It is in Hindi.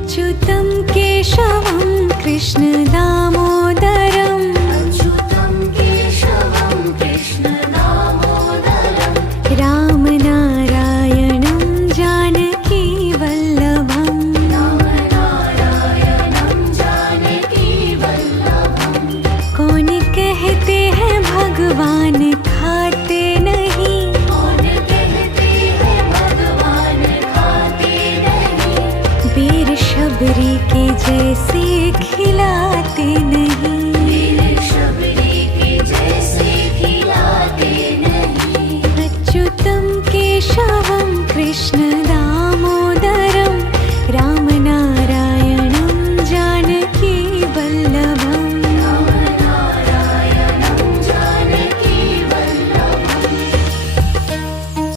अच्युतं केशवं कृष्ण दामोदरम् अच्युतं केशवं कृष्ण दामोदरं रामनारायणं जानकी वल्लभम् रामनारायणं जानकी वल्लभं कौन कहते हैं भगवान खाते नहीं कौन कहते हैं भगवान खाते नहीं वीर शबरी के जैसे खिलाते नहीं वीर शबरी के जैसे खिलाते नहीं अच्युतं केशवं कृष्ण दामोदरम्